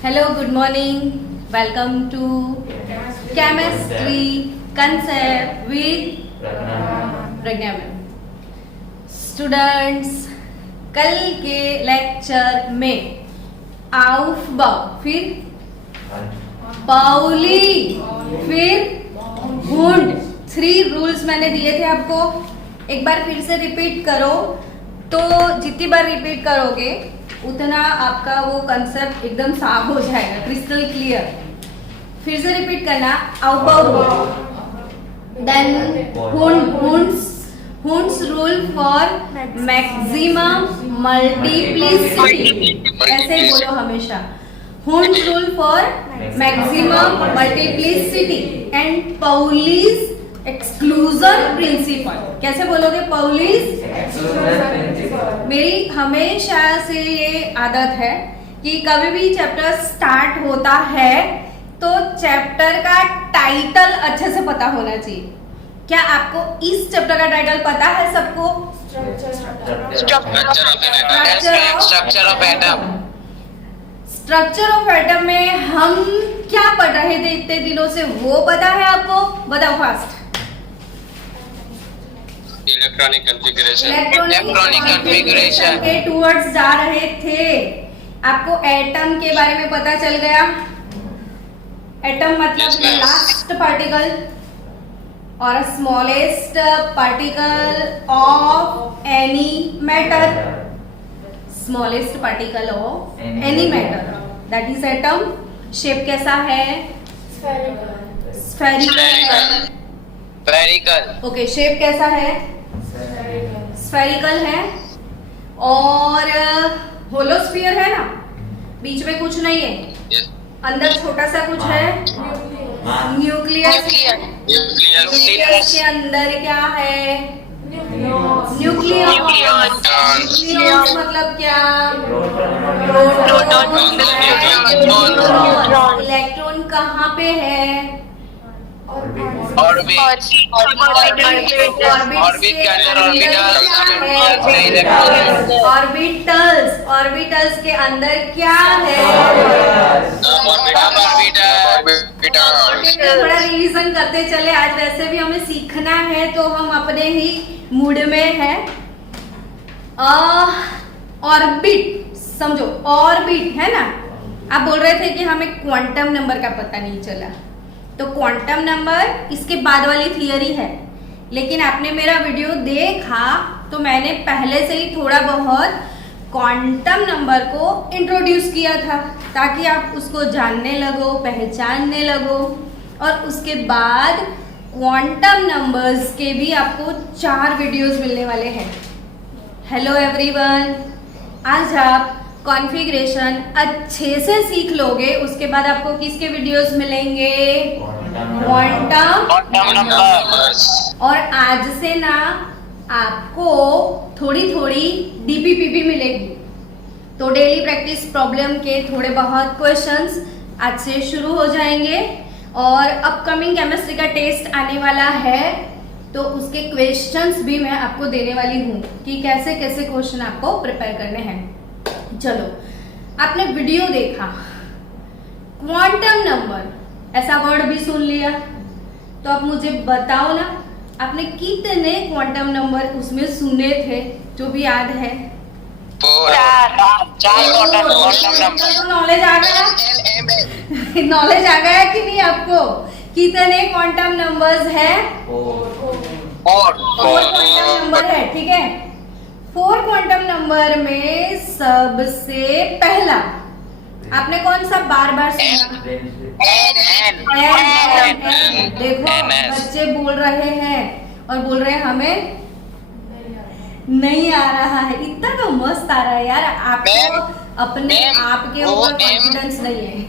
Hello, good morning. Welcome to Chemistry Concept with Pragya ma'am. Students, कल के lecture में aufbau, फिर Pauli, फिर हुंड, 3 रूल्स मैंने दिए थे आपको. एक बार फिर से रिपीट करो, तो जितनी बार रिपीट करोगे उतना आपका वो कंसेप्ट एकदम साफ हो जाएगा, क्रिस्टल क्लियर. फिर से रिपीट करना. aufbau, then Hund's rule for maximum multiplicity. ऐसे ही बोलो हमेशा. Hund's rule for maximum multiplicity and Pauli's exclusion principle. कैसे बोलोगे? Pauli's exclusion. मेरी हमेशा से ये आदत है कि कभी भी चैप्टर स्टार्ट होता है तो चैप्टर का टाइटल अच्छे से पता होना चाहिए. क्या आपको इस चैप्टर का टाइटल पता है सबको? स्ट्रक्चर ऑफ एटम में हम क्या पढ़ रहे थे इतने दिनों से, वो पता है आपको? बताओ फास्ट. इलेक्ट्रॉनिक कॉन्फ़िगरेशन के टूवर्ड्स जा रहे थे. आपको एटम के बारे में पता चल गया. एटम मतलब लास्ट पार्टिकल और smallest particle of any matter. Smallest particle of any matter, that is atom. Shape कैसा है? स्फेरिकल. ओके, शेप कैसा है? स्फेरिकल है. और होलोस्फीयर है ना, बीच में कुछ नहीं है, अंदर छोटा सा कुछ है, न्यूक्लियस. न्यूक्लियस के अंदर क्या है? न्यूक्लियस. न्यूक्लियस मतलब क्या? प्रोटॉन. इलेक्ट्रॉन कहाँ पे है? ऑर्बिट के अंदर. ऑर्बिटल्स के अंदर क्या है? थोड़ा रिवीजन करते चले, आज वैसे भी हमें सीखना है तो हम अपने ही मूड में है. ऑर्बिट समझो, ऑर्बिट है ना. आप बोल रहे थे कि हमें क्वांटम नंबर का पता नहीं चला, तो क्वांटम नंबर इसके बाद वाली थियरी है. लेकिन आपने मेरा वीडियो देखा तो मैंने पहले से ही थोड़ा बहुत क्वांटम नंबर को इंट्रोड्यूस किया था, ताकि आप उसको जानने लगो, पहचानने लगो. और उसके बाद क्वांटम नंबर्स के भी आपको 4 वीडियोस मिलने वाले हैं. हेलो एवरीवन, आज आप कॉन्फ़िगरेशन अच्छे से सीख लोगे. उसके बाद आपको किसके वीडियोस मिलेंगे? Quantum numbers. और आज से ना आपको थोड़ी थोड़ी डीपीपी भी मिलेगी. तो डेली प्रैक्टिस प्रॉब्लम के थोड़े बहुत क्वेश्चंस आज से शुरू हो जाएंगे. और अपकमिंग केमिस्ट्री का टेस्ट आने वाला है, तो उसके क्वेश्चंस भी मैं आपको देने वाली हूँ कि कैसे कैसे क्वेश्चन आपको प्रिपेयर करने हैं. चलो, आपने वीडियो देखा, क्वांटम नंबर ऐसा वर्ड भी सुन लिया, तो आप मुझे बताओ ना, आपने कितने क्वांटम नंबर उसमें सुने थे जो भी याद है? 4 क्वांटम नंबर. तो नॉलेज आ गया. नॉलेज आ गया कि नहीं आपको? कितने क्वांटम नंबर्स है? 4 क्वांटम नंबर है. ठीक है, 4 क्वांटम नंबर में सबसे पहला आपने कौन सा बार बार सुना? देखो, बच्चे बोल रहे हैं और बोल रहे हैं हमें नहीं आ रहा है. इतना तो मस्त आ रहा है यार. आपको अपने आप के ऊपर कॉन्फिडेंस नहीं है.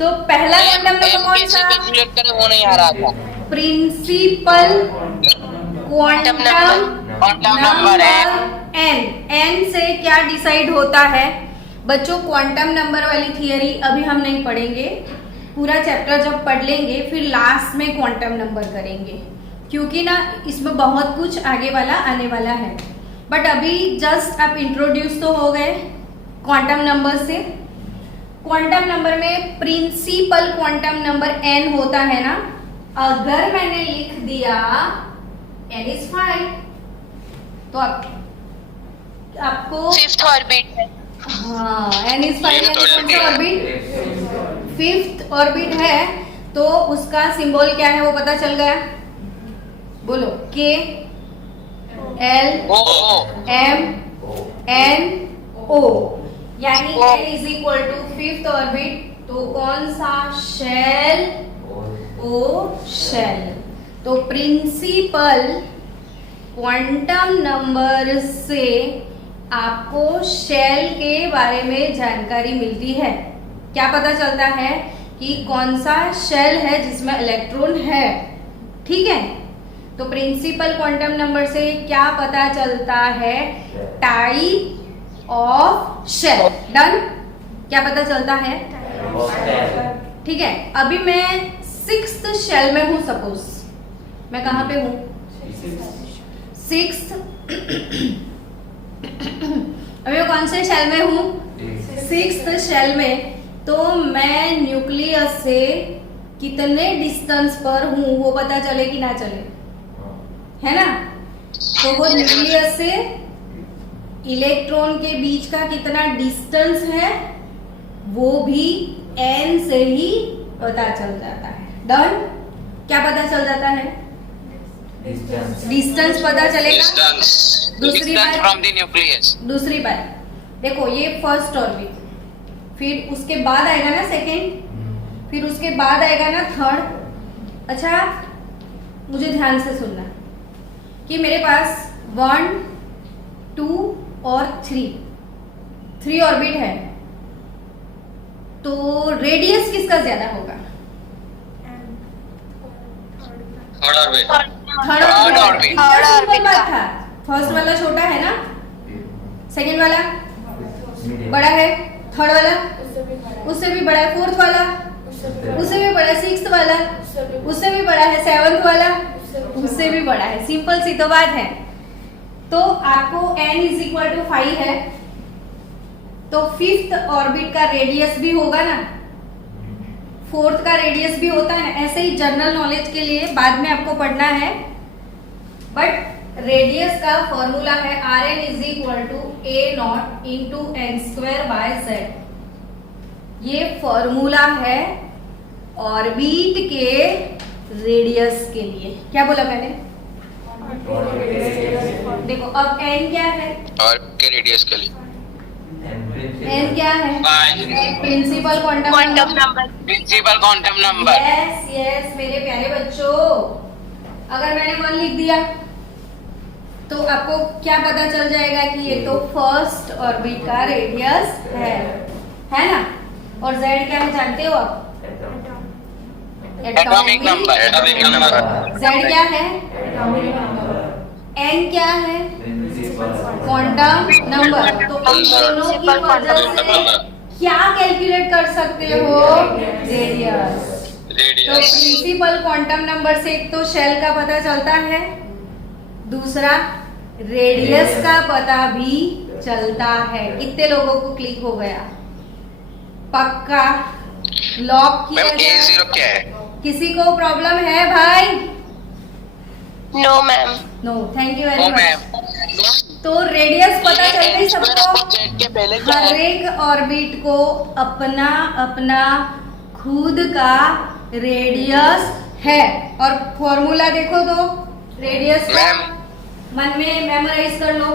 तो पहला क्वांटम नंबर कौन सा? वो नहीं आ रहा था. Principal quantum number N. N से क्या डिसाइड होता है बच्चों? क्वांटम नंबर वाली थियरी अभी हम नहीं पढ़ेंगे. पूरा चैप्टर जब पढ़ लेंगे फिर लास्ट में क्वांटम नंबर करेंगे, क्योंकि ना इसमें बहुत कुछ आगे वाला आने वाला है. बट अभी जस्ट आप इंट्रोड्यूस तो हो गए क्वांटम नंबर से. क्वांटम नंबर में प्रिंसिपल क्वांटम नंबर n होता है ना, अगर मैंने लिख दिया n इज 5 तो आपको फिफ्थ ऑर्बिट है। हाँ n is 5 orbit, fifth orbit है, तो उसका सिंबल क्या है वो पता चल गया। बोलो K L M N O, यानी n is equal to fifth orbit, तो कौन सा शेल, ओ शेल। तो प्रिंसिपल क्वांटम नंबर से आपको शेल के बारे में जानकारी मिलती है। क्या पता चलता है कि कौन सा शेल है जिसमें इलेक्ट्रॉन है, ठीक है। तो प्रिंसिपल क्वांटम नंबर से क्या पता चलता है, टाइप ऑफ शेल। डन, क्या पता चलता है, ठीक है। अभी मैं सिक्स्थ शेल में हूं, सपोज मैं कहां पे हूं, सिक्स्थ अभी मैं कौन से शेल में हूं, सिक्स्थ शेल में। तो मैं न्यूक्लियस से कितने डिस्टेंस पर हूं वो पता चले कि ना चले, है ना। तो वो न्यूक्लियस से इलेक्ट्रॉन के बीच का कितना डिस्टेंस है वो भी n से ही पता चल जाता है। डन, क्या पता चल जाता है, डिस्टेंस पता चलेगा। दूसरी बात फ्रॉम द न्यूक्लियस, दूसरी बात देखो, ये फर्स्ट ऑर्बिट, फिर उसके बाद आएगा ना सेकेंड, फिर उसके बाद आएगा ना थर्ड। अच्छा मुझे ध्यान से सुनना कि मेरे पास 1 2 और 3 ऑर्बिट है, तो रेडियस किसका ज्यादा होगा, थर्ड ऑर्बिट। बात था, फर्स्ट वाला छोटा है ना, सेकेंड वाला बड़ा है, थर्ड वाला उससे भी बड़ा है, फोर्थ वाला उससे भी बड़ा है, सिक्स्थ वाला उससे भी बड़ा है, सेवंथ वाला उससे भी बड़ा है। सिंपल सी तो बात है। तो आपको n इज इक्वल टू 5 है, तो फिफ्थ ऑर्बिट का रेडियस भी होगा ना, फोर्थ का रेडियस भी होता है ना। ऐसे ही जनरल नॉलेज के लिए बाद में आपको पढ़ना है, बट रेडियस का फॉर्मूला है Rn is equal to a0 into n square by z। ये फॉर्मूला है ऑर्बिट के रेडियस के लिए। क्या बोला मैंने, देखो अब n क्या है, और के रेडियस के लिए n क्या है, principal quantum number, principal quantum number. Yes yes मेरे प्यारे बच्चों, अगर मैंने 1 लिख दिया तो आपको क्या पता चल जाएगा कि ये तो फर्स्ट ऑर्बिट का रेडियस है ना। और z क्या है जानते हो आप, atomic number, atomic number. z क्या है, n क्या है, क्वांटम नंबर। तो इन दोनों की वजह से क्या कैलकुलेट कर सकते हो, रेडियस। तो प्रिंसिपल क्वांटम नंबर से एक तो शेल का पता चलता है, दूसरा रेडियस का पता भी चलता है। कितने लोगों को क्लिक हो गया, पक्का लॉक किया जाए। A0 क्या है, किसी को प्रॉब्लम है भाई, no ma'am, no thank you oh very ma'am. Much. तो रेडियस पता चल गई सबको, के पहले क्या हर है, एक ऑर्बिट को अपना अपना खुद का रेडियस है। और फॉर्मूला देखो तो रेडियस का मैम। मन में मेमोराइज कर लो।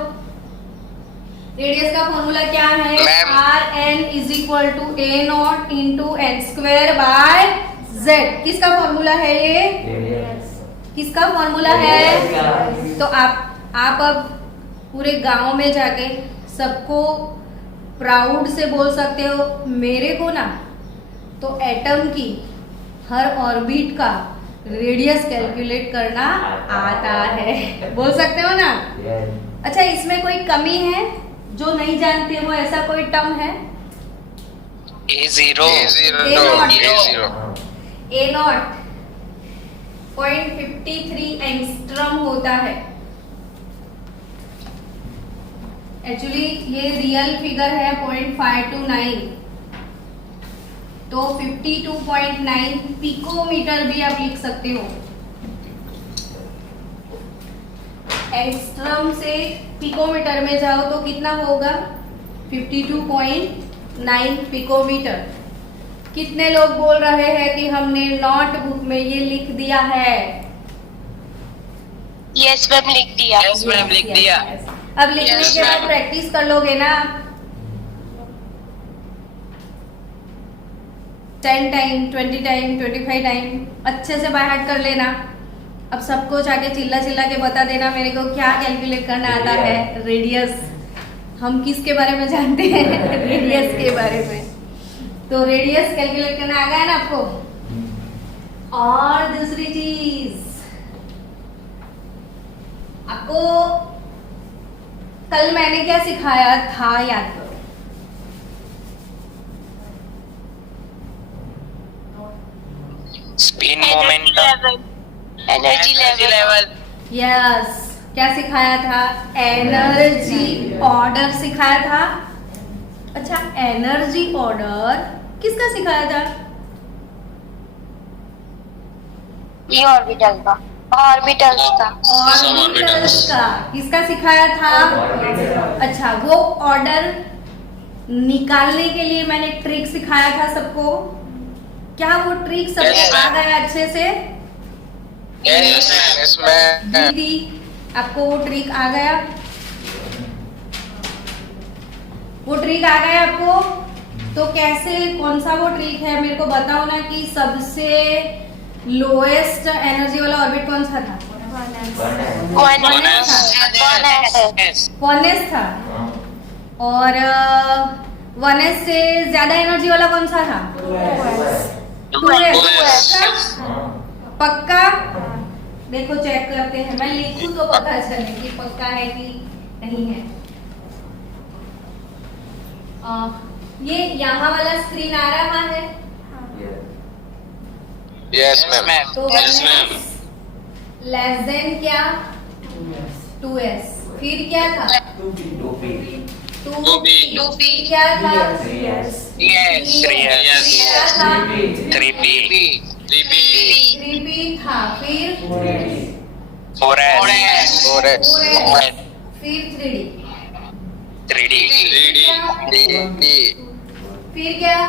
रेडियस का फॉर्मूला क्या है, ma'am. Rn is equal to a0 into n square by z। किसका फॉर्मूला है ये, किसका फॉर्मूला है। तो आप अब पूरे गांव में जाके सबको प्राउड से बोल सकते हो, मेरे को ना तो एटम की हर ऑर्बिट का रेडियस कैलकुलेट करना आता है। बोल सकते हो ना। अच्छा इसमें कोई कमी है जो नहीं जानते हो, ऐसा कोई टर्म है, A0 A0 0.53 एंगस्ट्रम होता है। एक्चुअली ये रियल फिगर है 0.529, तो 52.9 पिकोमीटर भी आप लिख सकते हो। एंगस्ट्रम से पिकोमीटर में जाओ तो कितना होगा? 52.9 पिकोमीटर। कितने लोग बोल रहे हैं कि हमने नोटबुक में ये लिख दिया है? यस मैम, लिख दिया। Yes, मैम, लिख दिया। अब लिखने Yes, के बाद ma'am. प्रैक्टिस कर लोगे ना? 10 टाइम, 20 टाइम, 25 टाइम अच्छे से बाय हार्ट कर लेना। अब सबको जाके चिल्ला चिल्ला के बता देना मेरे को क्या कैलकुलेट करना आता है। रेडियस, हम किसके बारे में जानते हैं? रेडियस के बारे में। तो रेडियस कैलकुलेट करना आ गया है ना आपको? और दूसरी चीज आपको कल मैंने क्या सिखाया था, याद करो। Spin momentum, energy level. Yes, क्या सिखाया था? एनर्जी ऑर्डर सिखाया था। अच्छा, एनर्जी ऑर्डर किसका सिखाया था? ये ऑर्बिटल का, ऑर्बिटल्स का। ऑर्बिटल्स का। किसका सिखाया था? अच्छा, वो ऑर्डर निकालने के लिए मैंने ट्रिक सिखाया था सबको। क्या वो ट्रिक सबको Yes, आ ma'am. गया अच्छे से? Yes ma'am. दीदी, आपको वो ट्रिक आ गया? वो ट्रिक आ गया आपको? तो कैसे, कौन सा वो ट्रिक है मेरे को बताओ ना कि सबसे लोएस्ट एनर्जी वाला ऑर्बिट कौन सा था? वनएस था। और वनएस से ज्यादा एनर्जी वाला कौन सा था? 2s। पक्का? देखो चेक करते हैं, मैं लिखूं तो पता चले कि पक्का है कि नहीं है। ये यहाँ वाला स्क्रीन आ रहा है? Yes ma'am. तो यस मैम। लेस देन क्या? 2s। फिर क्या था? 2p। क्या था? यस। 3p 3p था। फिर 4s 4s फिर 3d। 3d फिर क्या?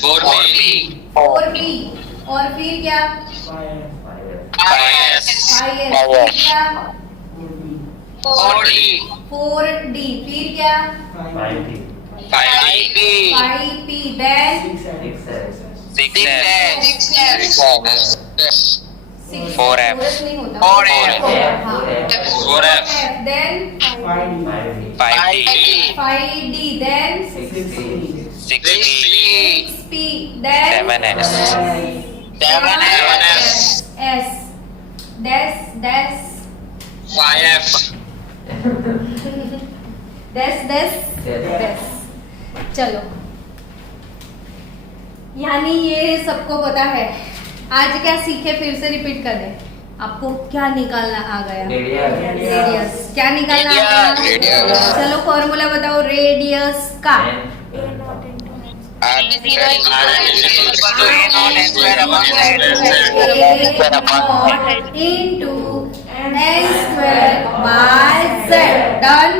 4p 4p। और फिर क्या? 5s 5s। फिर क्या? 4d 4d। फिर क्या? 5p 5p। Then 6s 4f नहीं होता। 4f 4f then 5d 5d। Then 6p 6p। Then 7s 7s s। des 5f des। चलो, यानी ये सबको पता है। आज क्या सीखे फिर से रिपीट कर दे। आपको क्या निकालना आ गया? रेडियस। क्या निकालना आ गया? रेडियस। चलो फॉर्मूला बताओ रेडियस का। Into n square by z। Done.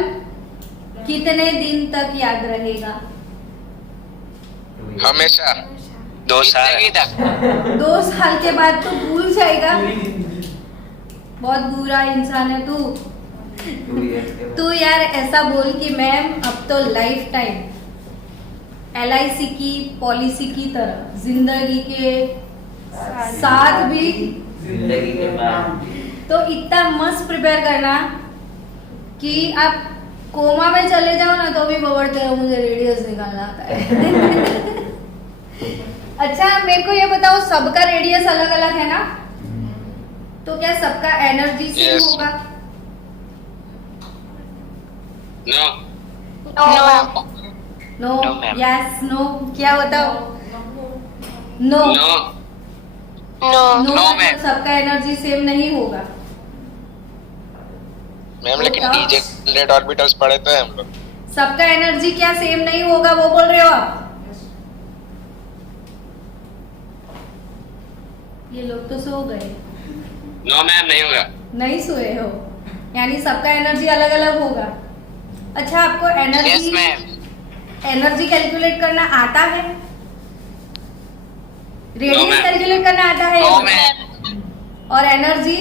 कितने दिन तक याद रहेगा? हमेशा 2 साल तक। 2 साल के बाद तो भूल जाएगा। बहुत बुरा इंसान है तू। तू यार ऐसा बोल कि मैम अब तो लाइफ टाइम LIC की पॉलिसी की तरह जिंदगी के साथ भी जिंदगी के बाद तो इतना मस्त प्रिपेयर करना कि आप कोमा में चले जाओ ना तो भी बबड़ते रहो मुझे रेडियस निकालना आता है। अच्छा, मेरे को ये बताओ, सबका रेडियस अलग अलग है ना? तो क्या सबका एनर्जी सेम Yes. होगा? No no no. No, ma'am. Yes, no. क्या बताओ? No. No no no No, मतलब ma'am. सबका एनर्जी सेम नहीं होगा। मैम, लेकिन डीजेनरेट ऑर्बिटल्स पढ़े तो हैं हम लोग। सबका एनर्जी क्या सेम नहीं होगा वो बोल रहे हो आप? ये लोग तो सो गए। नो मैम नहीं होगा। नहीं सोए हो, यानी सबका एनर्जी अलग अलग होगा। अच्छा, आपको yes energy ma'am. Energy calculate करना आता है? Radius ma'am. कैलकुलेट करना आता है? No ma'am. और energy?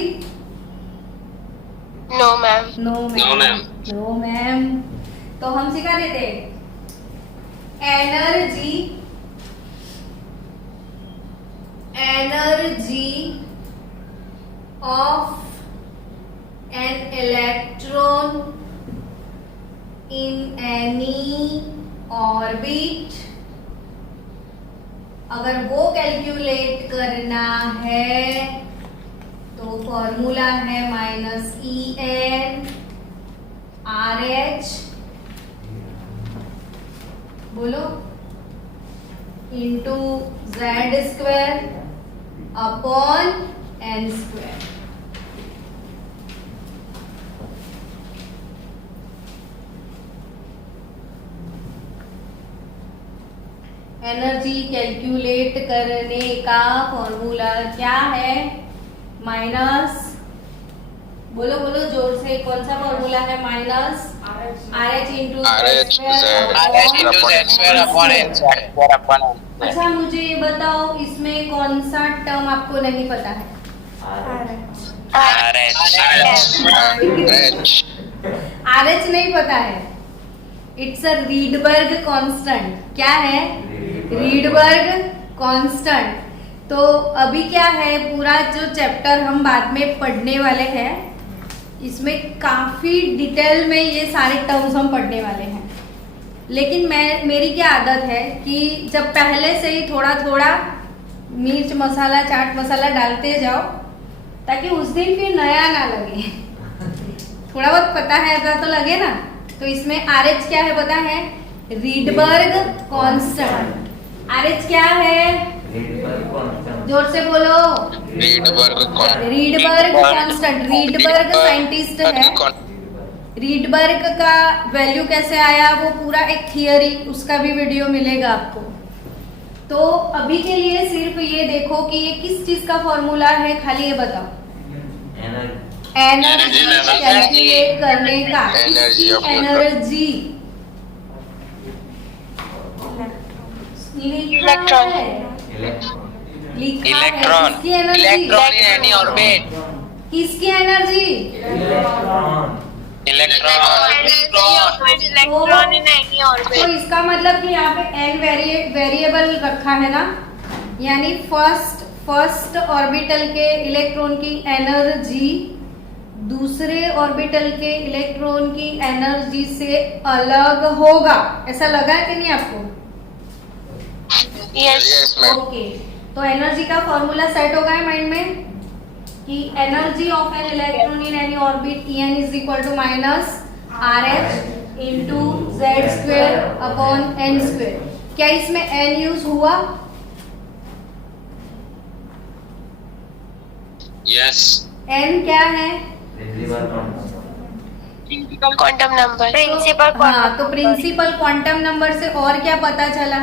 No ma'am. No No, ma'am. ma'am. No ma'am. तो हम सिखा देते energy of an electron in any orbit, अगर वो कैलकुलेट करना है तो फॉर्मूला है -En RH, बोलो, into Z² upon N²। Energy calculate करने का फॉर्मूला क्या है? माइनस, बोलो बोलो जोर से, कौन सा फॉर्मूला है? Minus RH into RH Z² upon N²। अच्छा, मुझे ये बताओ, इसमें कौन सा टर्म आपको नहीं पता है? RH नहीं पता है? It's a Rydberg constant. क्या है? Rydberg constant. तो अभी क्या है, पूरा जो चैप्टर हम बाद में पढ़ने वाले हैं, इसमें काफी डिटेल में ये सारे टर्म्स हम पढ़ने वाले हैं। लेकिन मेरी क्या आदत है कि जब पहले से ही थोड़ा थोड़ा मिर्च मसाला, चाट मसाला डालते जाओ, ताकि उस दिन फिर नया ना लगे। थोड़ा बहुत पता है ऐसा तो लगे ना। तो इसमें RH क्या है पता है? Rydberg constant. RH क्या है? जोर से बोलो। रीडबर्ग कांस्टेंट। रीडबर्ग साइंटिस्ट है। रीडबर्ग का वैल्यू कैसे आया, वो पूरा एक थियरी, उसका भी वीडियो मिलेगा आपको। तो अभी के लिए सिर्फ ये देखो कि ये किस चीज का फॉर्मूला है, खाली ये बताओ। एनर्जी कैलकुलेट करने का। Energy of energy electron. Electron. किसकी energy? Electron in any orbit. किसकी एनर्जी? इलेक्ट्रॉन इन एनी तो ऑर्बिट। इसका मतलब कि यहाँ पे n वेरिएबल रखा है ना, यानी फर्स्ट ऑर्बिटल के इलेक्ट्रॉन की एनर्जी दूसरे ऑर्बिटल के इलेक्ट्रॉन की एनर्जी से अलग होगा। ऐसा लगा है कि नहीं आपको? यस। ओके, तो एनर्जी का फॉर्मूला सेट होगा है माइंड में कि energy of an electron in any orbit En is equal to minus RH into Z² upon N²। क्या इसमें N यूज हुआ? यस। N क्या है? Quantum number. प्रिंसिपल हाँ, तो प्रिंसिपल क्वांटम नंबर से और क्या पता चला?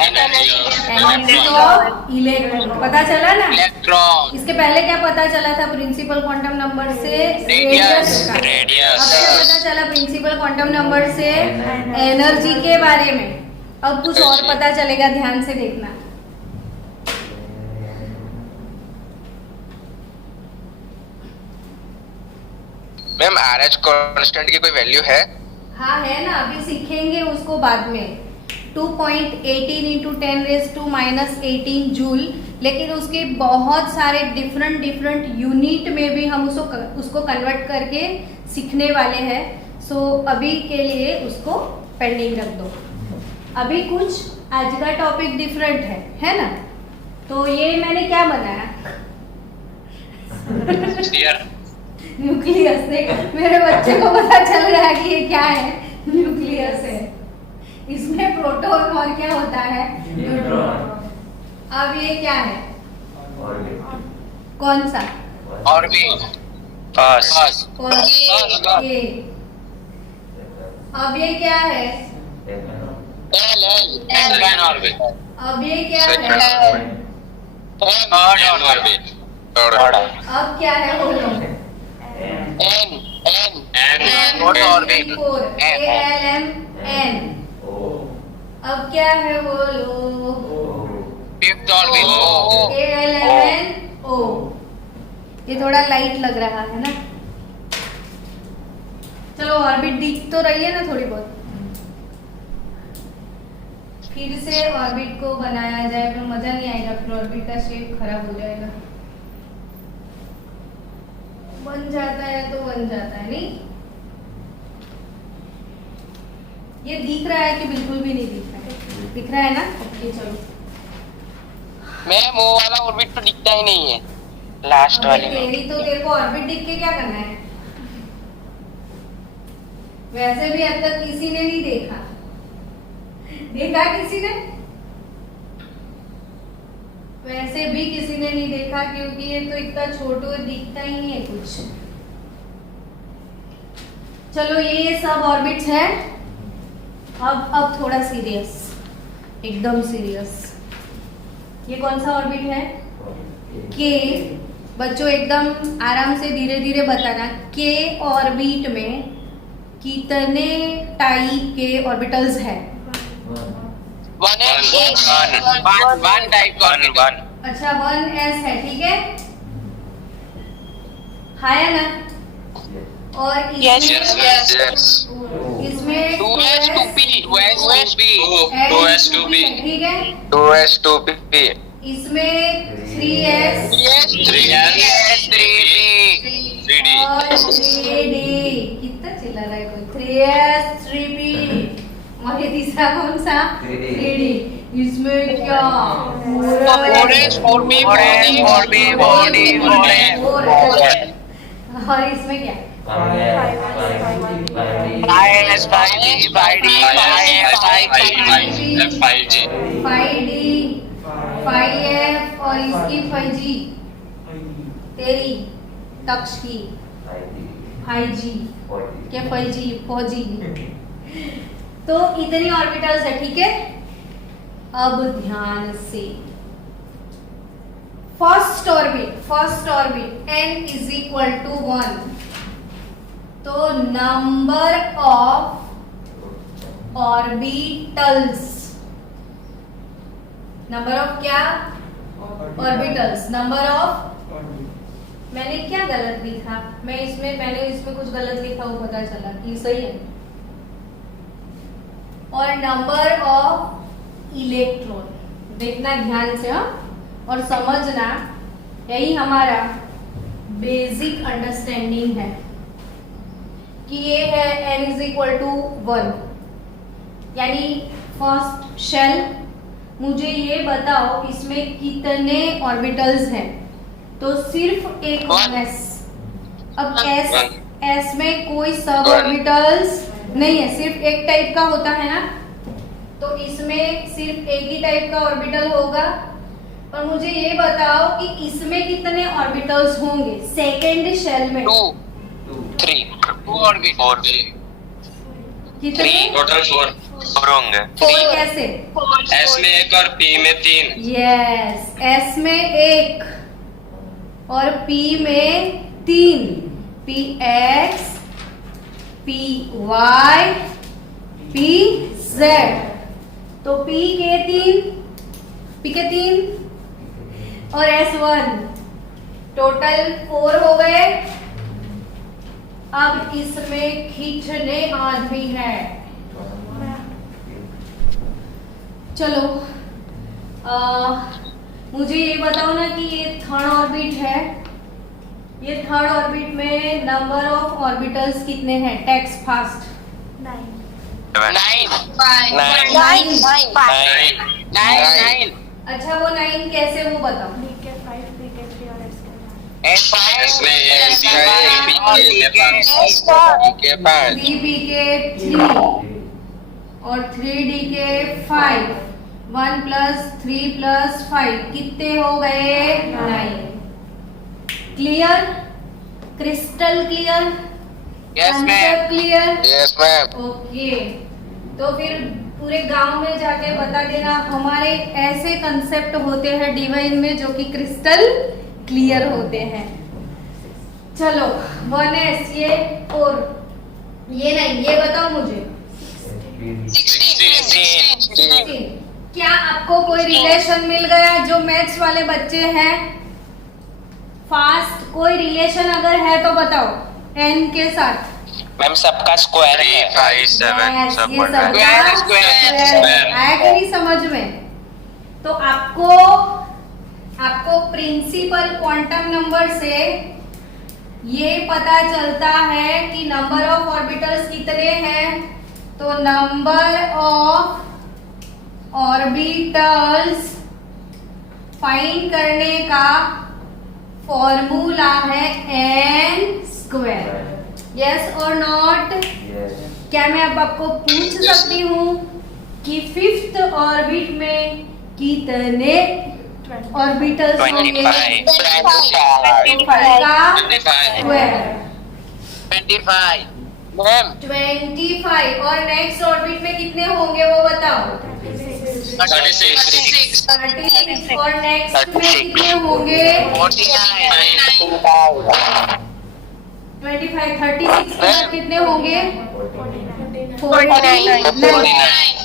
एनर्जी ऑफ इलेक्ट्रॉन पता चला ना। इलेक्ट्रॉन। इसके पहले क्या पता चला था प्रिंसिपल क्वांटम नंबर से? रेडियस। का। अब रेडियस। क्या पता चला प्रिंसिपल क्वांटम नंबर से? एनर्जी के बारे में। अब कुछ और पता चलेगा, ध्यान से देखना। मैम RH कांस्टेंट की कोई वैल्यू है? हाँ है ना, अभी सीखेंगे उसको बाद में। 2.18 इंटू 10⁻⁻18 जूल, लेकिन उसके बहुत सारे डिफरेंट यूनिट में भी हम उसको कन्वर्ट करके सीखने वाले हैं। सो अभी के लिए उसको पेंडिंग रख दो। अभी कुछ आज का टॉपिक डिफरेंट है ना। तो ये मैंने क्या बनाया? न्यूक्लियस। मेरे बच्चे को पता चल रहा है कि ये क्या है, न्यूक्लियस है। इसमें प्रोटॉन और क्या होता है? न्यूट्रॉन। अब ये क्या है? कौन सा? ऑर्बिट। फर्स्ट। ये। अब ये क्या है? Second orbit. अब ये क्या है? Third orbit. अब क्या है बोलो? Fourth orbit. ALMN। अब क्या है बोलो? Fifth orbit. ALMNO। ये थोड़ा लाइट लग रहा है ना? चलो ऑर्बिट दिख तो रही है ना थोड़ी बहुत। फिर से ऑर्बिट को बनाया जाए पर मजा नहीं आएगा, फिर ऑर्बिट का शेप खराब हो जाएगा। बन जाता है तो बन जाता है, नहीं? ये दिख रहा है कि बिल्कुल भी नहीं दिख रहा है? दिख रहा है ना? ओके चलो। मैम वो वाला ऑर्बिट तो दिखता ही नहीं है, लास्ट वाले में। तेरी तो तेरे को ऑर्बिट दिख के क्या करना है? वैसे भी अब तक किसी ने नहीं देखा। देखा किसी ने? वैसे भी किसी ने नहीं देखा क्योंकि ये तो इतना छोटू दिखता ही नहीं है कुछ। चलो ये सब ऑर्बिट्स है। अब थोड़ा सीरियस, एकदम सीरियस। ये कौन सा ऑर्बिट है? के। बच्चों एकदम आराम से धीरे धीरे बताना, के ऑर्बिट में कितने टाइप के ऑर्बिटल्स हैं? वन टाइप का ऑर्बिट। अच्छा 1s है, ठीक है? है ना? और Yes, इसमें 2s 2p ठीक है? 2s 2p इसमें 3s 3d और 3d। कितना चिल्ला रहा है कोई? 3s 3p और ये तीसरा कौन सा? 3d। इसमें क्या? 4s 4p 4d और इसमें क्या? 5s 5d 5g 5d 5f और इसकी 5g, तेरी तक्ष की 5g क्या 5g 4g। तो इतनी ऑर्बिटल्स है, ठीक है? अब ध्यान से first orbit n is equal to 1। तो number of orbitals, number of क्या? Orbitals, number of. मैंने क्या गलत लिखा? मैंने इसमें कुछ गलत लिखा, वो पता चला कि सही है। और नंबर ऑफ इलेक्ट्रॉन, देखना ध्यान से हाँ, और समझना। यही हमारा बेसिक अंडरस्टैंडिंग है कि ये है n इज इक्वल टू 1, यानी फर्स्ट शेल। मुझे ये बताओ इसमें कितने ऑर्बिटल्स हैं? तो सिर्फ एक 1s। अब s में कोई सब ऑर्बिटल्स नहीं है, सिर्फ एक टाइप का होता है ना, तो इसमें सिर्फ एक ही टाइप का ऑर्बिटल होगा। और मुझे ये बताओ कि इसमें कितने ऑर्बिटल्स होंगे सेकेंड शेल में? 2 3 2 ऑर्बिट 4 कितने? टोटल 4 होंगे। 4 कैसे? s में 1 और p में 3। यस, s में 1 और p में 3। px py pz। तो p के 3 और s1 टोटल 4 हो गए। अब इसमें खींचने आदमी है। चलो मुझे ये बताओ ना कि ये थर्ड ऑर्बिट है। ये थर्ड ऑर्बिट में नंबर ऑफ ऑर्बिटल्स कितने हैं? Text fast. 9 अच्छा वो 9 कैसे, वो बताओ। s में b के 3 और 3d के 5। 1 + 3 + 5 कितने हो गए? 9। Clear? Crystal clear? Yes, ma'am. Clear? yes ma'am okay. तो फिर पूरे गांव में जाके बता देना हमारे ऐसे कंसेप्ट होते हैं डिवाइन में जो कि क्रिस्टल क्लियर होते हैं। चलो 1s ये और ये नहीं, ये बताओ मुझे 16। क्या आपको कोई रिलेशन मिल गया? जो मैथ्स वाले बच्चे हैं फास्ट, कोई रिलेशन अगर है तो बताओ n के साथ। मैम सबका स्क्वायर है। 5, 7 Yes, सब ये पढ़ा है। सबका Square, square। आया कि नहीं समझ में? तो आपको प्रिंसिपल क्वांटम नंबर से ये पता चलता है कि नंबर ऑफ ऑर्बिटल्स कितने हैं। तो नंबर ऑफ ऑर्बिटल्स फाइंड करने का फॉर्मूला है n स्क्वायर। यस और नॉट? Yes. क्या मैं अब आपको पूछ सकती हूँ कि 5th ऑर्बिट में कितने ऑर्बिटल्स होंगे? 25 का 25 स्क्वायर 25 मैम 25। और नेक्स्ट ऑर्बिट में कितने होंगे वो बताओ? 36 और नेक्स्ट में कितने होंगे? 25 36 के बाद कितने होंगे? 49।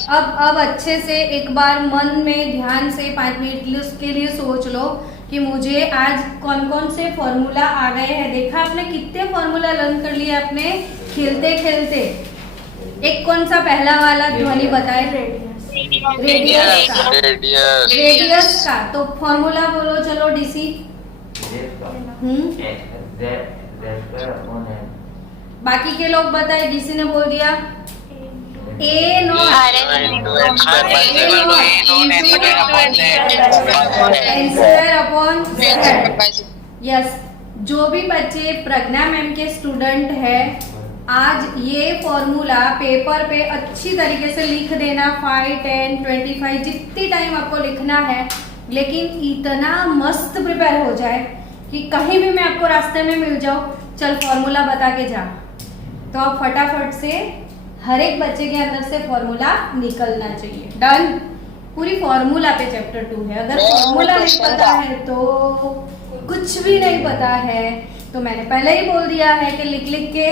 अब अच्छे से एक बार मन में ध्यान से 5 मिनट उसके लिए सोच लो कि मुझे आज कौन कौन से फॉर्मूला आ गए हैं। देखा आपने कितने फॉर्मूला लर्न कर लिए आपने खेलते खेलते। एक कौन सा पहला वाला ध्वनि बताए? रेडियस का। रेडियस का तो फॉर्मूला बोलो चलो डीसी। बाकी के लोग बताए, डीसी ने बोल दिया a naught n square upon yes. जो भी बच्चे प्रज्ञा मैम के स्टूडेंट है आज ये फॉर्मूला पेपर पे अच्छी तरीके से लिख देना। 5, 10, 25 जितनी टाइम आपको लिखना है, लेकिन इतना मस्त प्रिपेयर हो जाए कि कहीं भी मैं आपको रास्ते में मिल जाऊं, चल फॉर्मूला बता के जा, तो आप फटाफट से हर एक बच्चे के अंदर से फॉर्मूला निकलना चाहिए। डन। पूरी फॉर्मूला पे चैप्टर 2 है। अगर फॉर्मूला नहीं पता है तो कुछ भी नहीं पता है। तो मैंने पहले ही बोल दिया है कि लिख लिख के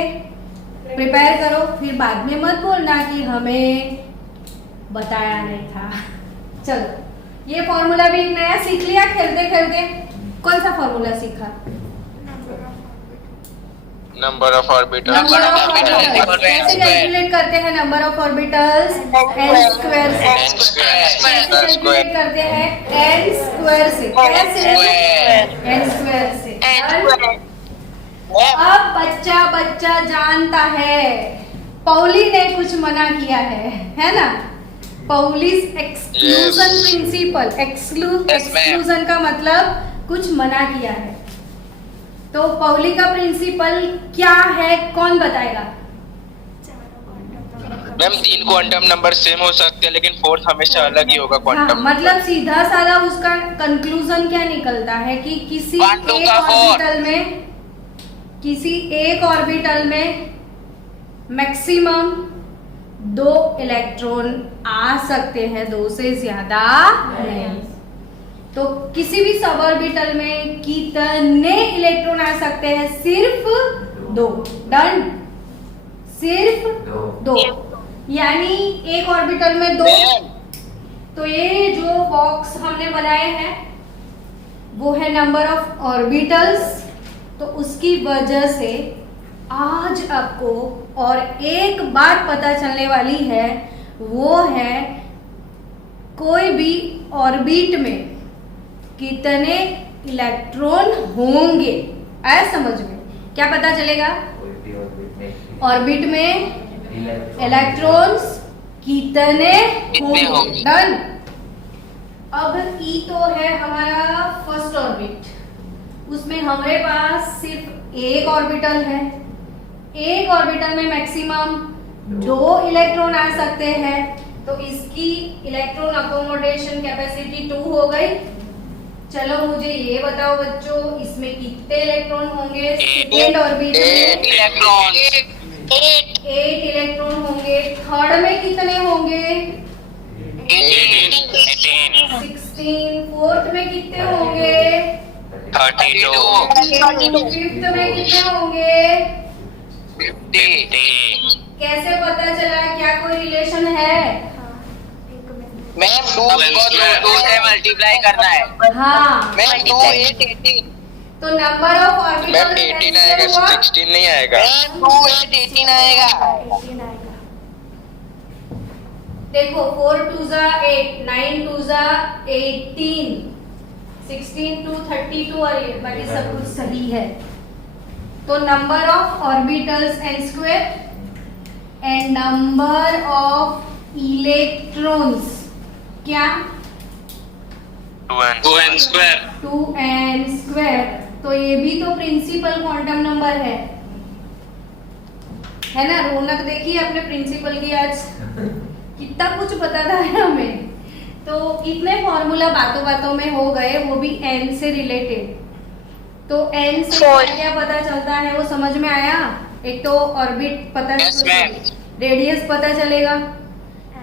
प्रिपेयर करो, फिर बाद में मत बोलना कि हमें बताया नहीं था। चलो ये फॉर्मूला भी एक नया सीख लिया खेलते खेलते। कौन सा फॉर्मूला सीखा? Number of orbitals. Number of orbitals कैसे कैलकुलेट करते हैं? Number of orbitals n square से। कैसे कैलकुलेट करते हैं? n स्क्वायर से। कैसे? n स्क्वायर से। अब बच्चा जानता है पौली ने कुछ मना किया है ना? पौलीज एक्सक्लूजन प्रिंसिपल। एक्सक्लूजन का मतलब कुछ मना किया है। तो पौली का प्रिंसिपल क्या है कौन बताएगा? मैम 3 क्वांटम नंबर सेम हो सकते हैं लेकिन फोर्थ हमेशा अलग ही होगा क्वांटम। हाँ, मतलब सीधा साधा उसका कंक्लूजन क्या निकलता है कि किसी एक ऑर्बिटल में मैक्सिमम 2 इलेक्ट्रॉन आ सकते हैं, 2 से ज्यादा नहीं। तो किसी भी सब ऑर्बिटल में कितने इलेक्ट्रॉन आ सकते हैं? सिर्फ 2। डन। सिर्फ 2 यानी एक ऑर्बिटल में 2। तो ये जो बॉक्स हमने बनाए हैं वो है नंबर ऑफ ऑर्बिटल्स। तो उसकी वजह से आज आपको और एक बात पता चलने वाली है, वो है कोई भी ऑर्बिट में कितने इलेक्ट्रॉन होंगे। आया समझ में? क्या पता चलेगा? ऑर्बिट में इलेक्ट्रॉन्स कितने होंगे। डन। अब ई तो है हमारा फर्स्ट ऑर्बिट, उसमें हमारे पास सिर्फ एक ऑर्बिटल है। एक ऑर्बिटल में मैक्सिमम 2 इलेक्ट्रॉन आ सकते हैं। तो इसकी इलेक्ट्रॉन अकोमोडेशन कैपेसिटी 2 हो गई। चलो मुझे ये बताओ बच्चों, इसमें कितने इलेक्ट्रॉन होंगे सेकेंड ऑर्बिट में? 8 8 इलेक्ट्रॉन होंगे। थर्ड में कितने होंगे? 16। फोर्थ में कितने होंगे? 32 फिफ्थ में कितने होंगे? 50 कैसे पता चला? क्या कोई रिलेशन है? मैम 2 से मल्टीप्लाई करना है। हाँ, मैम 2 8 18। तो नंबर ऑफ मैम ऑर्बिटल 18 आएगा, 16 नहीं आएगा। मैम 2 8 18 आएगा। देखो 4 2 जा 8, 9 2 जा 18, 16 2 32 और 8, बाकी सब कुछ सही है। तो number of orbitals n square and number of electrons क्या? 2n square. 2n square. तो ये भी तो प्रिंसिपल क्वांटम नंबर है ना? रौनक देखिए अपने प्रिंसिपल की आज कितना कुछ बताता है हमें। तो इतने फॉर्मूला बातों बातों में हो गए, वो भी n से रिलेटेड। तो n से Four. क्या पता चलता है वो समझ में आया? एक तो ऑर्बिट पता Yes, ma'am. रेडियस पता चलेगा,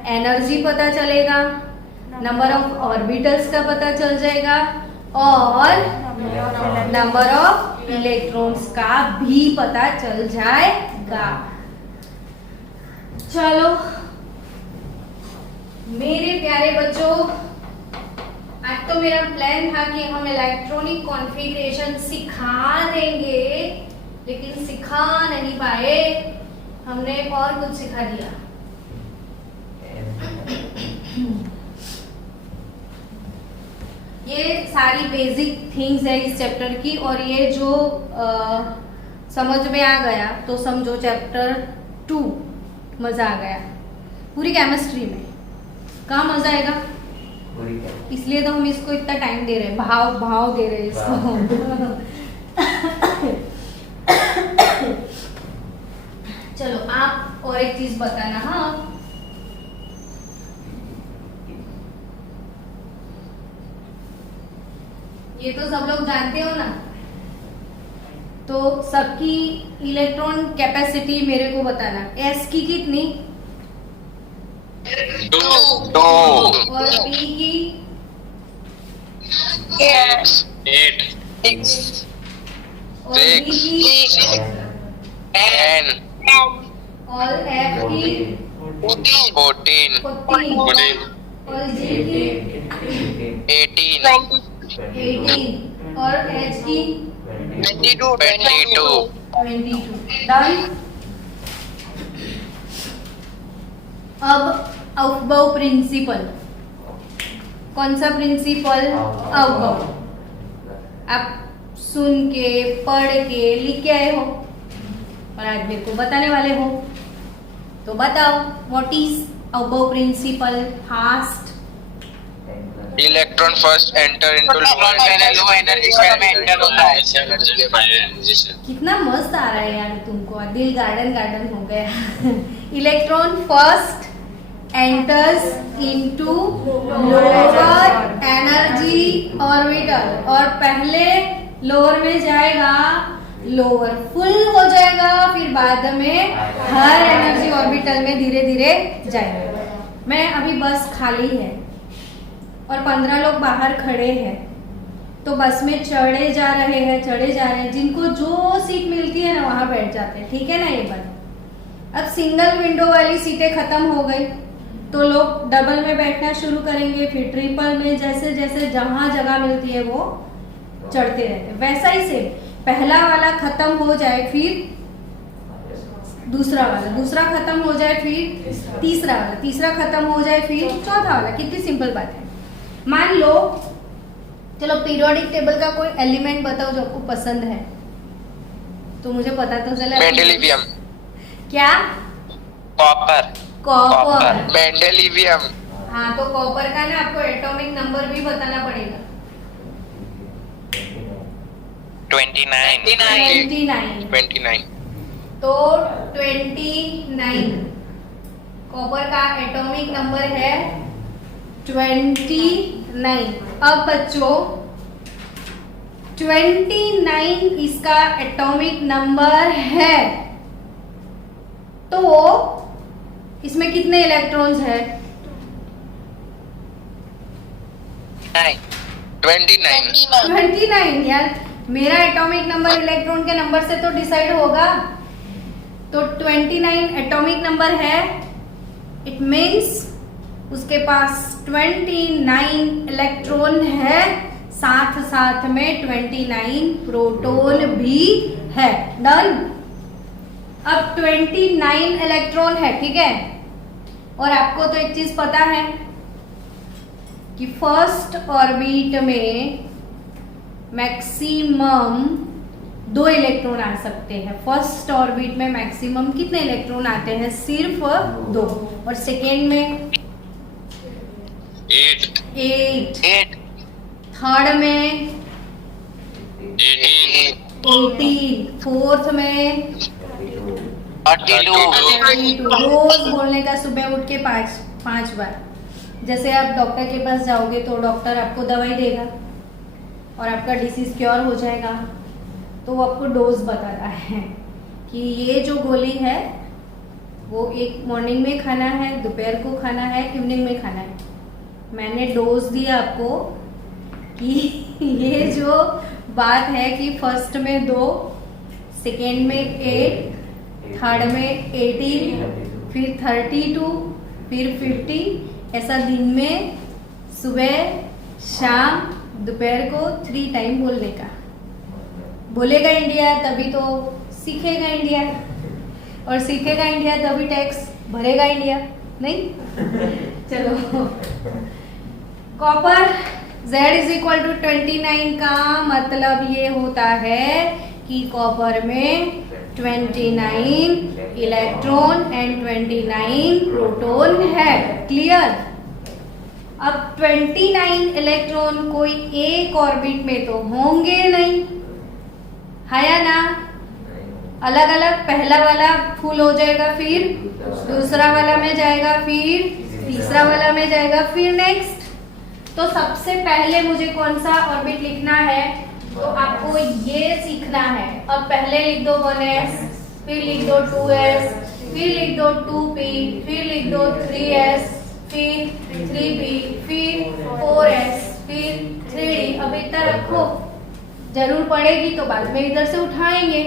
एनर्जी पता चलेगा, नंबर ऑफ ऑर्बिटल्स का पता चल जाएगा और नंबर ऑफ इलेक्ट्रॉन्स का भी पता चल जाएगा। चलो मेरे प्यारे बच्चों, आज तो मेरा प्लान था कि हम इलेक्ट्रॉनिक कॉन्फ़िगरेशन सिखा देंगे, लेकिन सिखा नहीं पाए, हमने और कुछ सिखा दिया। ये सारी बेसिक थिंग्स है इस चैप्टर की, और ये जो समझ में आ गया तो समझो चैप्टर 2 मजा आ गया। पूरी केमिस्ट्री में कहाँ मजा आएगा? इसलिए तो हम इसको इतना टाइम दे रहे हैं, भाव दे रहे हैं इसको। चलो आप और एक चीज बताना। हाँ, ये तो सब लोग जानते हो ना। तो सबकी इलेक्ट्रॉन कैपेसिटी मेरे को बताना। S की कितनी? 2 और B की? 8 6 और D की? 10 और F की? 14 14 और G की? 18 18 और H की? 22 22। डन। अब अवबव प्रिंसिपल। कौन सा प्रिंसिपल? अवबव। आप सुन के पढ़ के लिख के आए हो और आज मेरे को बताने वाले हो, तो बताओ what is Aufbau principle? Fast. Electron first enter into low energy shell में एंटर होता है। कितना मस्त आ रहा है यार तुमको, दिल गार्डन हो गया। Electron first enters into lower energy orbital, और पहले लोअर में जाएगा, लोअर फुल हो जाएगा, फिर बाद में हर एनर्जी ऑर्बिटल में धीरे धीरे जाएगा। मैं अभी बस खाली है और 15 लोग बाहर खड़े हैं, तो बस में चढ़े जा रहे हैं। जिनको जो सीट मिलती है ना वहां बैठ जाते हैं, ठीक है ना? ये बात। अब सिंगल विंडो वाली सीटें खत्म हो गई, तो लोग डबल में बैठना शुरू करेंगे, फिर ट्रिपल में, जैसे जैसे जहां जगह मिलती है वो चढ़ते रहते हैं। वैसा ही सेम, पहला वाला खत्म हो जाए फिर दूसरा वाला, दूसरा खत्म हो जाए फिर तीसरा वाला, तीसरा खत्म हो जाए फिर चौथा वाला। कितनी सिंपल बात है। मान लो, चलो पीरियोडिक टेबल का कोई एलिमेंट बताओ जो आपको पसंद है, तो मुझे पता तो चला। मेंडेलिवियम। क्या? कॉपर। कॉपर। मेंडेलिवियम। हाँ, तो कॉपर का ना आपको एटॉमिक नंबर भी बताना पड़ेगा। 29। तो 29 कॉपर का एटॉमिक नंबर है 29। अब बच्चों 29 इसका एटॉमिक नंबर है, तो इसमें कितने इलेक्ट्रॉन्स है? 29. 29 यार, मेरा एटॉमिक नंबर इलेक्ट्रॉन के नंबर से तो डिसाइड होगा। तो 29 एटॉमिक नंबर है, इट मीन्स उसके पास 29 इलेक्ट्रॉन है, साथ साथ में 29 प्रोटॉन भी है। डन। अब 29 इलेक्ट्रॉन है, ठीक है। और आपको तो एक चीज पता है कि फर्स्ट ऑर्बिट में मैक्सिमम 2 इलेक्ट्रॉन आ सकते हैं। फर्स्ट ऑर्बिट में मैक्सिमम कितने इलेक्ट्रॉन आते हैं? सिर्फ 2। और सेकेंड में 8। थर्ड में 18। फोर्थ में 32। रोज बोलने का सुबह उठ के 5 बार। जैसे आप डॉक्टर के पास जाओगे तो डॉक्टर आपको दवाई देगा और आपका डिसीज क्योर हो जाएगा, तो वो आपको डोज बताता है कि ये जो गोली है वो एक मॉर्निंग में खाना है, दोपहर को खाना है, इवनिंग में खाना है। मैंने डोज दिया आपको कि ये जो बात है कि फर्स्ट में 2, सेकेंड में 8, थर्ड में 18, फिर 32, फिर 50, ऐसा दिन में सुबह शाम दोपहर को 3 टाइम बोलने का। बोलेगा इंडिया तभी तो सीखेगा इंडिया, और सीखेगा इंडिया तभी टैक्स भरेगा इंडिया, नहीं? चलो, copper Z is equal to 29 का मतलब ये होता है कि कॉपर में 29 इलेक्ट्रॉन एंड 29 प्रोटॉन है। क्लियर? अब 29 इलेक्ट्रॉन कोई एक ऑर्बिट में तो होंगे नहीं, है या ना? अलग अलग, पहला वाला फुल हो जाएगा, फिर दूसरा वाला में जाएगा, फिर तीसरा वाला में जाएगा, फिर नेक्स्ट। तो सबसे पहले मुझे कौन सा ऑर्बिट लिखना है? तो आपको ये सीखना है। अब पहले लिख दो 1s, फिर लिख दो 2s, फिर लिख दो 2p, फिर लिख दो 3s, फिर 3p, फिर 4s, फिर 3d। अब इतना रखो, जरूर पड़ेगी तो बाद में इधर से उठाएंगे।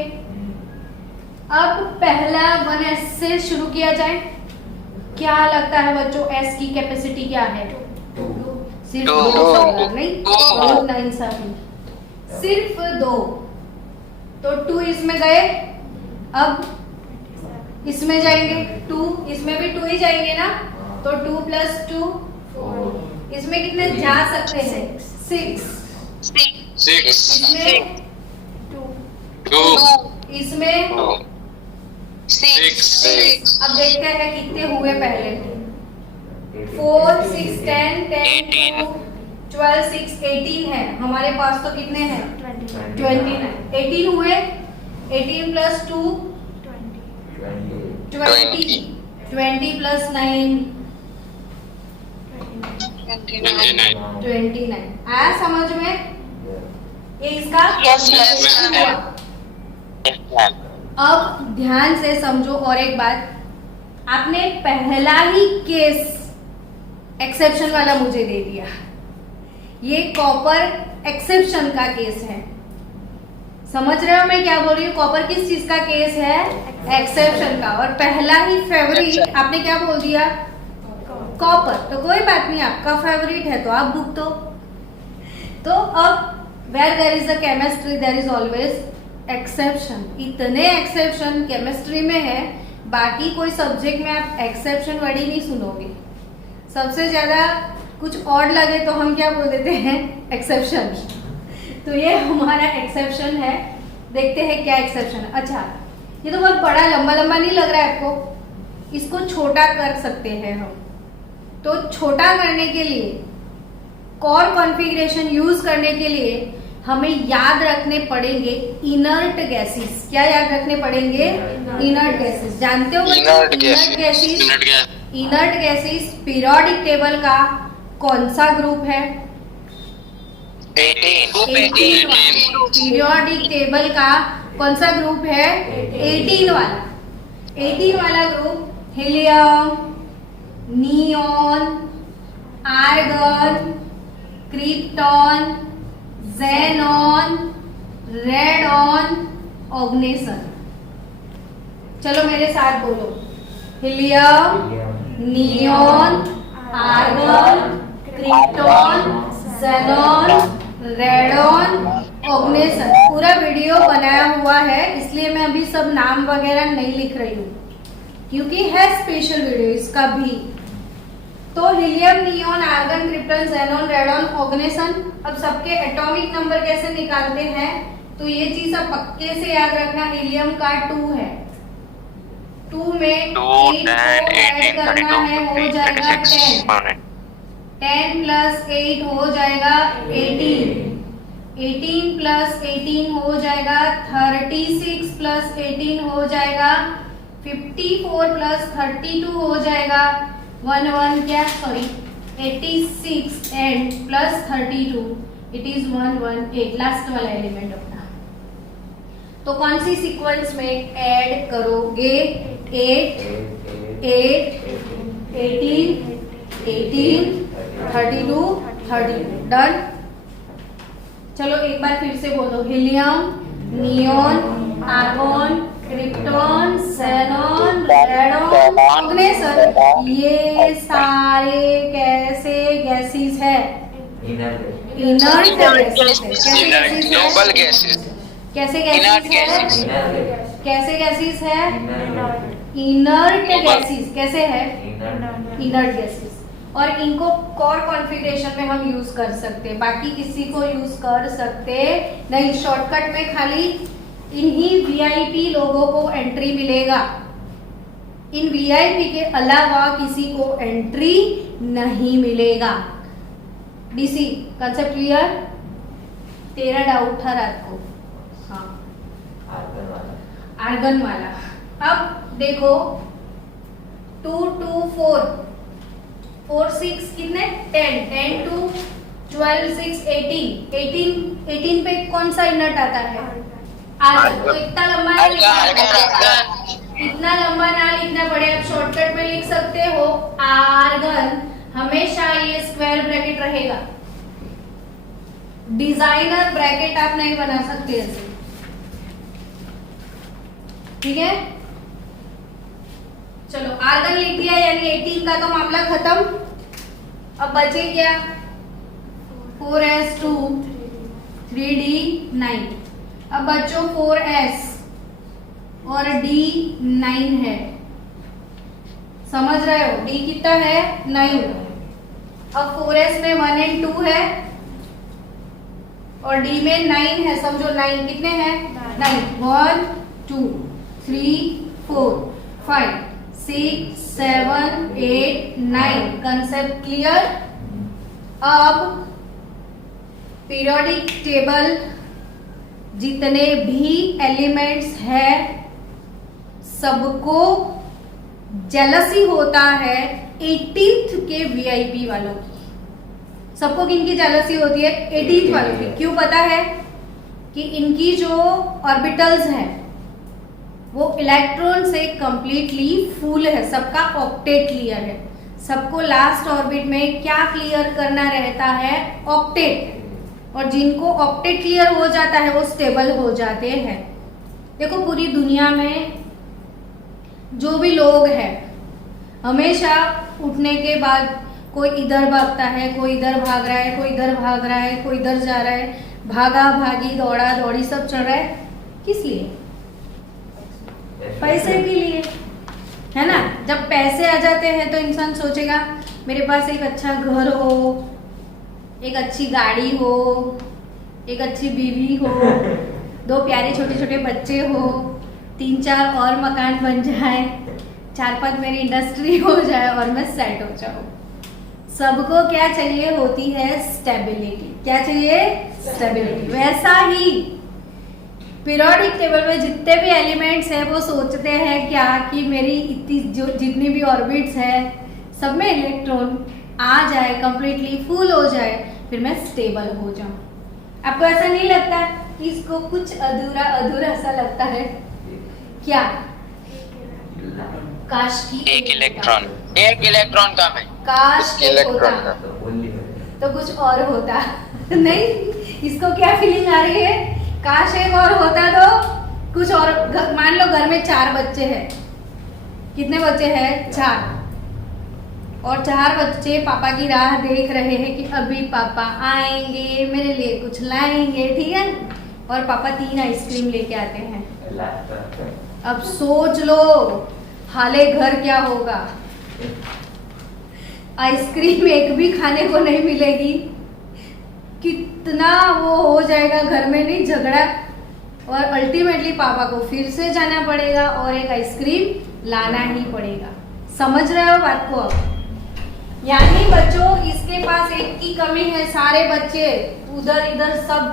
अब पहला 1s से शुरू किया जाए। क्या लगता है बच्चों, s की कैपेसिटी क्या है? सिर्फ 2, नहीं? बहुत नाइंसाफी, सिर्फ 2। तो 2 इसमें गए, अब इसमें जाएंगे 2, इसमें भी 2 ही जाएंगे ना, तो 2 + 2 4। इसमें कितने जा सकते हैं? 6। इसमें 2, इसमें 6। अब देखते हैं कितने हुए पहले। 4, 6, 10, 10, 12, 6, 18 है हमारे पास। तो कितने हैं? 29। 18 हुए, 18 + 2 20, 20 + 9 29। आया समझ में? ये इसका Yes, हुआ। अब ध्यान से समझो और एक बात, आपने पहला ही केस एक्सेप्शन वाला मुझे दे दिया। ये कॉपर एक्सेप्शन का केस है। समझ रहे हो मैं क्या बोल रही हूँ? कॉपर किस चीज का केस है? एक्सेप्शन का। और पहला ही फेवरेट आपने क्या बोल दिया? कॉपर। तो कोई बात नहीं, आपका फेवरेट है तो आप भुगतो। तो अब where there is a chemistry there is always exception. इतने एक्सेप्शन केमिस्ट्री में है, बाकी कोई सब्जेक्ट में आप एक्सेप्शन वर्ड ही नहीं सुनोगे। सबसे ज्यादा कुछ और लगे तो हम क्या बोल देते हैं? एक्सेप्शन। तो ये हमारा एक्सेप्शन है। देखते हैं क्या एक्सेप्शन है। अच्छा, ये तो बहुत बड़ा लंबा लंबा नहीं लग रहा है आपको? इसको छोटा कर सकते हैं हम। तो छोटा करने के लिए, कोर कॉन्फ़िगरेशन यूज करने के लिए हमें याद रखने पड़ेंगे इनर्ट गैसेस। क्या याद रखने पड़ेंगे? Inert gases. जानते हो इनर्ट गैसेस पीरियोडिक टेबल का कौन सा ग्रुप है? 18। पीरियोडिक टेबल का कौन सा ग्रुप है? 18 वाला। 18 वाला group helium, neon, argon, krypton, xenon, radon, oganesson. चलो मेरे साथ बोलो, helium, neon, argon, krypton, xenon, radon, oganesson. पूरा वीडियो बनाया हुआ है, इसलिए मैं अभी सब नाम वगैरह नहीं लिख रही हूँ, क्योंकि है स्पेशल वीडियो इसका भी। तो helium, neon, argon, krypton, xenon, radon, oganesson. अब सबके एटॉमिक नंबर कैसे निकालते हैं, तो ये चीज अब पक्के से याद रखना। हीलियम का 2 है, 2 में 8 को ऐड करना है, हो जाएगा 10। 10 प्लस 8 हो जाएगा 18। 18 प्लस 18 हो जाएगा 36 प्लस 18 हो जाएगा 54 प्लस 32 हो जाएगा 86 and plus 32 it is 118, last वाला एलिमेंट अपना। तो कौन सी सीक्वेंस में ऐड करोगे? 8, 8, 18, 18, 32, 32। डन। चलो एक बार फिर से बोलो, helium, neon, argon, krypton, xenon, radon, oganesson. ये सारे कैसे गैसेस है? इनर्ट गैसेस है। Noble gases. कैसे इनर्ट गैसेस गैसेस। है? कैसे गैसेस है? Inert gases. कैसे है? Inert gases. और इनको कोर कॉन्फ़िगरेशन में हम यूज कर सकते हैं, बाकी किसी को यूज कर सकते नहीं। शॉर्टकट में खाली इन्हीं वीआईपी लोगों को एंट्री मिलेगा, इन वीआईपी के अलावा किसी को एंट्री नहीं मिलेगा। DC concept clear? तेरा डाउट था रात को। हाँ, आर्गन वाला। अब देखो 2, 2, 4, 4, 6 कितने? 10, 10, 2, 12, 6, 18, 18 पे कौन सा इनर्ट आता है? आर्गन। तो इतना लंबा ना लिखना पड़े, आप शॉर्टकट में लिख सकते हो आर्गन। हमेशा ये स्क्वायर ब्रैकेट रहेगा, डिजाइनर ब्रैकेट आप नहीं बना सकते ऐसे, ठीक है? चलो आर्गन लिख दिया, यानी 18 का तो मामला खत्म। अब बचे क्या? 4s2 3d9। अब बच्चों 4s और d9 है, समझ रहे हो? d कितना है? 9। अब 4s में 1 और 2 है और d में 9 है, समझो 9 कितने हैं? 9। 1, 2, 3, 4, 5, 6, 7, 8, 9। Concept clear? अब पीरियोडिक टेबल जितने भी एलिमेंट्स है सबको जेलसी होता है 18th के वीआईपी वालों की। सबको किनकी जेलसी होती है? 18th वालों की। क्यों पता है? कि इनकी जो ऑर्बिटल्स हैं वो इलेक्ट्रॉन से कंप्लीटली फुल है, सबका ऑक्टेट क्लियर है। सबको लास्ट ऑर्बिट में क्या क्लियर करना रहता है? ऑक्टेट। और जिनको ऑक्टेट क्लियर हो जाता है वो स्टेबल हो जाते हैं। देखो पूरी दुनिया में जो भी लोग हैं हमेशा उठने के बाद कोई इधर भागता है, कोई इधर भाग रहा है, कोई इधर भाग रहा है, कोई इधर जा रहा है, भागा भागी दौड़ा दौड़ी सब चल रहा है। किस लिए? पैसे के लिए, है ना? जब पैसे आ जाते हैं तो इंसान सोचेगा मेरे पास एक अच्छा घर हो, एक अच्छी गाड़ी हो, एक अच्छी बीवी हो, 2 प्यारे छोटे छोटे बच्चे हो, 3-4 और मकान बन जाए, 4-5 मेरी इंडस्ट्री हो जाए और मैं सेट हो जाऊं। सबको क्या चाहिए होती है? स्टेबिलिटी। क्या चाहिए? स्टेबिलिटी। वैसा ही पीरियोडिक टेबल में जितने भी एलिमेंट्स हैं वो सोचते हैं क्या कि मेरी इतनी जितनी भी ऑर्बिट्स है सब में इलेक्ट्रॉन आ जाए, कंप्लीटली फुल हो जाए, फिर मैं स्टेबल हो जाऊं। आपको ऐसा नहीं लगता कि इसको कुछ अधूरा अधूरा सा लगता है? क्या काश की एक इलेक्ट्रॉन कम है। काश एक इलेक्ट्रॉन होता का। तो कुछ और होता नहीं, इसको क्या फीलिंग आ रही है? काश एक और होता तो कुछ और। मान लो घर में 4 बच्चे हैं। कितने बच्चे हैं? 4। और 4 बच्चे पापा की राह देख रहे हैं कि अभी पापा आएंगे, मेरे लिए कुछ लाएंगे, ठीक है। और पापा 3 आइसक्रीम लेके आते हैं। अब सोच लो हाले घर क्या होगा। आइसक्रीम एक भी खाने को नहीं मिलेगी, कितना वो हो जाएगा घर में, नहीं झगड़ा। और अल्टीमेटली पापा को फिर से जाना पड़ेगा और एक आइसक्रीम लाना ही पड़ेगा। समझ रहे हो बात को? अब यानी बच्चों इसके पास एक की कमी है, सारे बच्चे उधर इधर सब।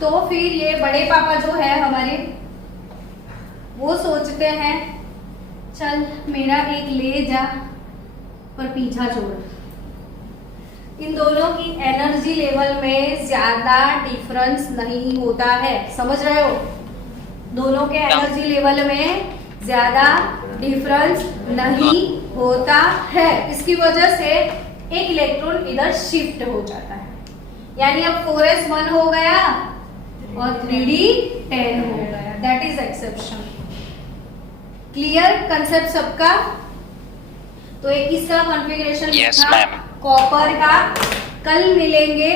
तो फिर ये बड़े पापा जो है हमारे, वो सोचते हैं चल मेरा एक ले जा पर पीछा छोड़। इन दोनों की एनर्जी लेवल में ज्यादा डिफरेंस नहीं होता है। समझ रहे हो? दोनों के एनर्जी लेवल में ज्यादा डिफरेंस नहीं होता है। इसकी वजह से एक इलेक्ट्रॉन इधर शिफ्ट हो जाता है। यानी अब 4s1 हो गया और 3d 10 हो गया। That is exception. Clear concept सबका? तो एक किसका कॉन्फ़िगरेशन Yes, था? ma'am. कॉपर का। कल मिलेंगे,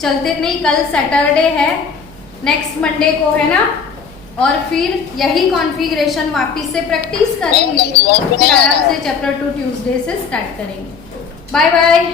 चलते नहीं, कल सैटरडे है, नेक्स्ट मंडे को है ना। और फिर यही कॉन्फ़िगरेशन वापिस से प्रैक्टिस करेंगे, फिर आराम से चैप्टर 2 ट्यूसडे से स्टार्ट करेंगे। Bye bye.